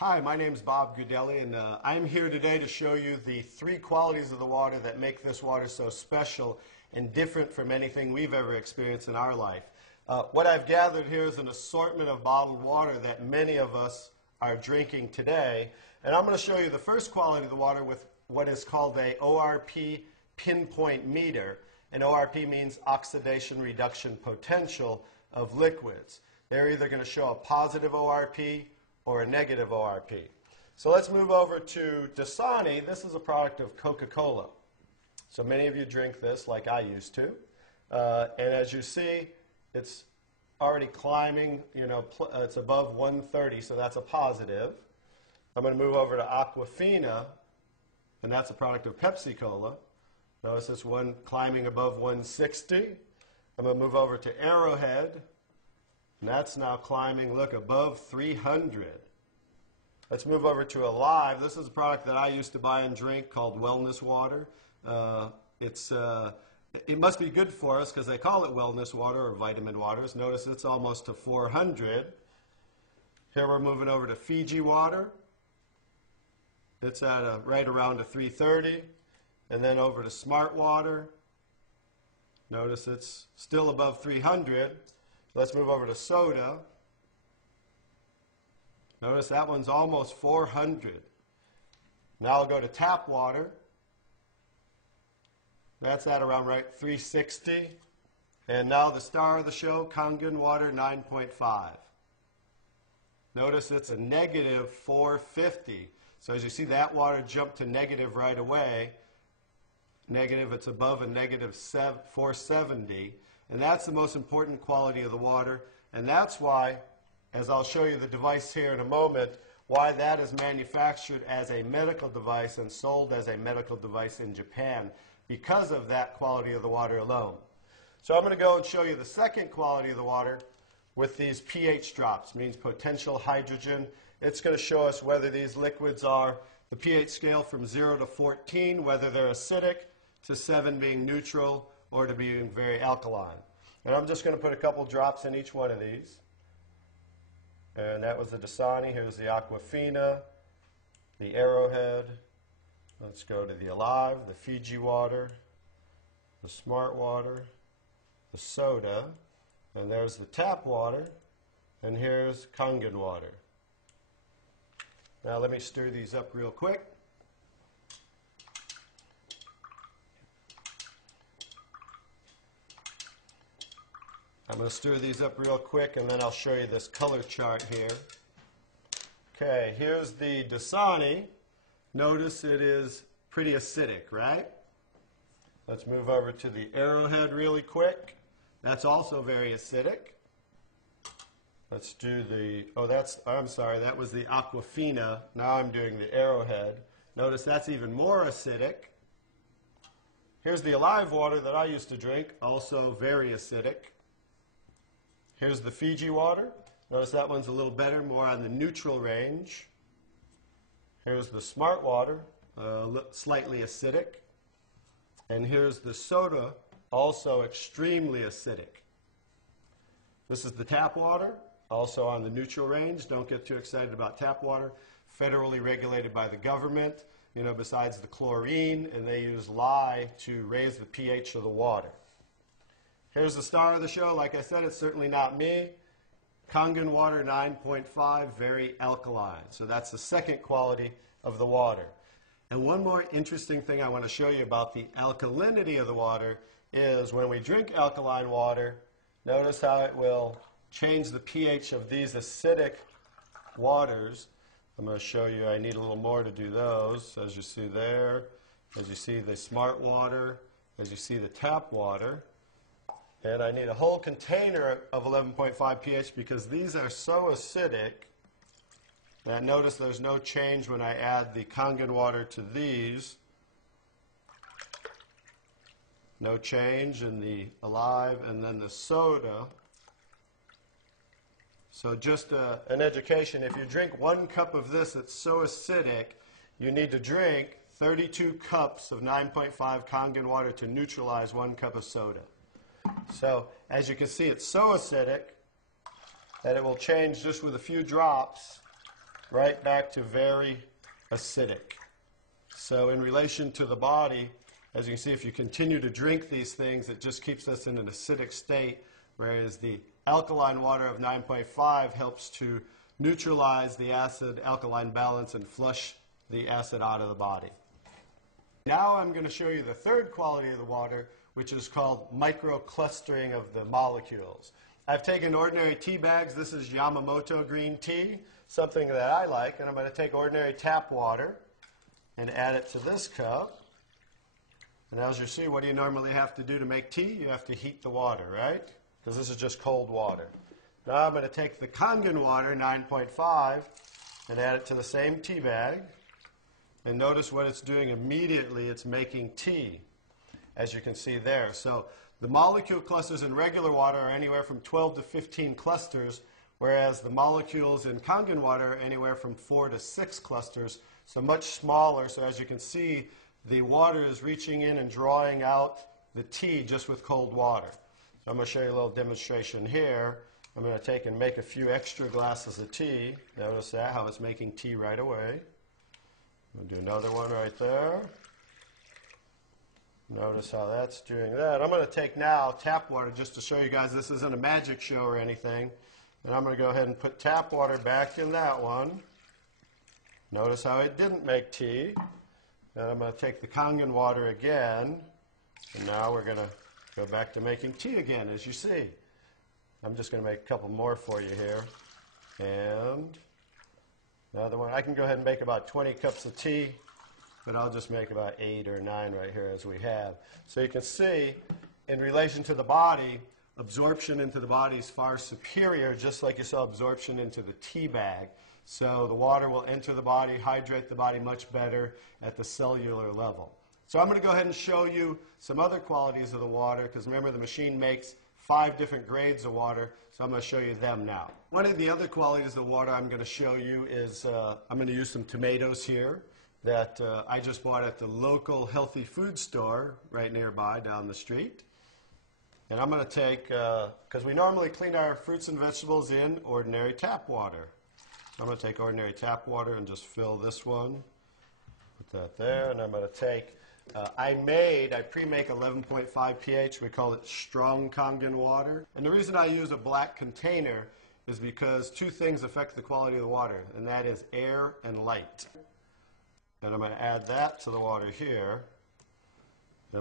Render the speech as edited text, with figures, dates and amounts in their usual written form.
Hi, my name is Bob Gudelli, and I'm here today to show you the three qualities of the water that make this water so special and different from anything we've ever experienced in our life. What I've gathered here is an assortment of bottled water that many of us are drinking today, and I'm going to show you the first quality of the water with what is called a ORP pinpoint meter, and ORP means oxidation reduction potential of liquids. They're either going to show a positive ORP or a negative ORP. So let's move over to Dasani. This is a product of Coca-Cola. So many of you drink this like I used to. And as you see, it's already climbing, it's above 130, so that's a positive. I'm going to move over to Aquafina, and that's a product of Pepsi-Cola. Notice this one climbing above 160. I'm going to move over to Arrowhead, and that's now climbing, look, above 300. Let's move over to Alive. This is a product that I used to buy and drink called Wellness Water. It must be good for us because they call it wellness water or vitamin waters. Notice it's almost to 400. Here we're moving over to Fiji water. It's at right around a 330. And then over to Smart Water. Notice it's still above 300. Let's move over to soda. Notice that one's almost 400. Now I'll go to tap water. That's at around 360. And now the star of the show, Kangen water 9.5. Notice it's a negative 450. So as you see, that water jumped to negative right away. Negative, it's above a negative 470. And that's the most important quality of the water. And that's why, as I'll show you the device here in a moment, why that is manufactured as a medical device and sold as a medical device in Japan, because of that quality of the water alone. So I'm going to go and show you the second quality of the water with these pH drops, means potential hydrogen. It's going to show us whether these liquids are the pH scale from 0 to 14, whether they're acidic, to 7 being neutral, or to being very alkaline. And I'm just going to put a couple drops in each one of these. And that was the Dasani. Here's the Aquafina, the Arrowhead. Let's go to the Alive, the Fiji water, the Smart water, the soda, and there's the tap water, and here's Kangen water. Now let me stir these up real quick. I'm going to stir these up real quick, and then I'll show you this color chart here. Okay, here's the Dasani. Notice it is pretty acidic, right? Let's move over to the Arrowhead really quick. That's also very acidic. Let's do the, I'm sorry, that was the Aquafina. Now I'm doing the Arrowhead. Notice that's even more acidic. Here's the Alive water that I used to drink, also very acidic. Here's the Fiji water. Notice that one's a little better, more on the neutral range. Here's the Smart water, slightly acidic. And here's the soda, also extremely acidic. This is the tap water, also on the neutral range. Don't get too excited about tap water. Federally regulated by the government, besides the chlorine, and they use lye to raise the pH of the water. Here's the star of the show. Like I said, it's certainly not me. Kangen water 9.5, very alkaline. So that's the second quality of the water. And one more interesting thing I want to show you about the alkalinity of the water is when we drink alkaline water, notice how it will change the pH of these acidic waters. I'm going to show you, I need a little more to do those. As you see there, as you see the Smart water, as you see the tap water. And I need a whole container of 11.5 pH because these are so acidic. And notice there's no change when I add the Kangen water to these. No change in the Alive, and then the soda. So just an education, if you drink 1 cup of this that's so acidic, you need to drink 32 cups of 9.5 Kangen water to neutralize 1 cup of soda. So as you can see, it's so acidic that it will change just with a few drops right back to very acidic. So in relation to the body, as you can see, if you continue to drink these things, it just keeps us in an acidic state, whereas the alkaline water of 9.5 helps to neutralize the acid-alkaline balance and flush the acid out of the body. Now I'm going to show you the third quality of the water, which is called microclustering of the molecules. I've taken ordinary tea bags. This is Yamamoto green tea, something that I like, and I'm going to take ordinary tap water and add it to this cup. And as you see, what do you normally have to do to make tea? You have to heat the water, right? Because this is just cold water. Now I'm going to take the Kangen water, 9.5, and add it to the same tea bag. And notice what it's doing immediately. It's making tea, as you can see there. So the molecule clusters in regular water are anywhere from 12 to 15 clusters, whereas the molecules in Kangen water are anywhere from 4 to 6 clusters, so much smaller. So as you can see, the water is reaching in and drawing out the tea just with cold water. So I'm going to show you a little demonstration here. I'm going to take and make a few extra glasses of tea. Notice that, how it's making tea right away. I'm going to do another one right there. Notice how that's doing that. I'm going to take now tap water just to show you guys this isn't a magic show or anything. And I'm going to go ahead and put tap water back in that one. Notice how it didn't make tea. And I'm going to take the Kangen water again. And now we're going to go back to making tea again, as you see. I'm just going to make a couple more for you here. And another one. I can go ahead and make about 20 cups of tea, but I'll just make about 8 or 9 right here as we have. So you can see, in relation to the body, absorption into the body is far superior, just like you saw absorption into the tea bag. So the water will enter the body, hydrate the body much better at the cellular level. So I'm going to go ahead and show you some other qualities of the water, because remember the machine makes 5 different grades of water, so I'm going to show you them now. One of the other qualities of water I'm going to show you is I'm going to use some tomatoes here that I just bought at the local healthy food store right nearby down the street. And I'm going to take, because we normally clean our fruits and vegetables in ordinary tap water. So I'm going to take ordinary tap water and just fill this one. Put that there, and I'm going to take, I pre-make 11.5 pH. We call it strong Kangen water. And the reason I use a black container is because 2 things affect the quality of the water, and that is air and light. And I'm going to add that to the water here.